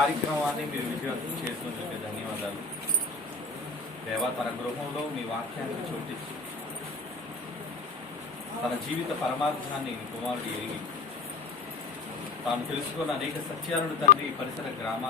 కార్యక్రమాన్ని మీరు విజయవంతం చేసినందుకు ధన్యవాదాలు. దేవా, తన గృహంలో మీ వాక్యాన్ని చోటించి తన జీవిత పరమార్థాన్ని కుమారుడు ఎరిగి తాను తెలుసుకున్న అనేక సత్యాలను తండ్రి పరిసర గ్రామాలు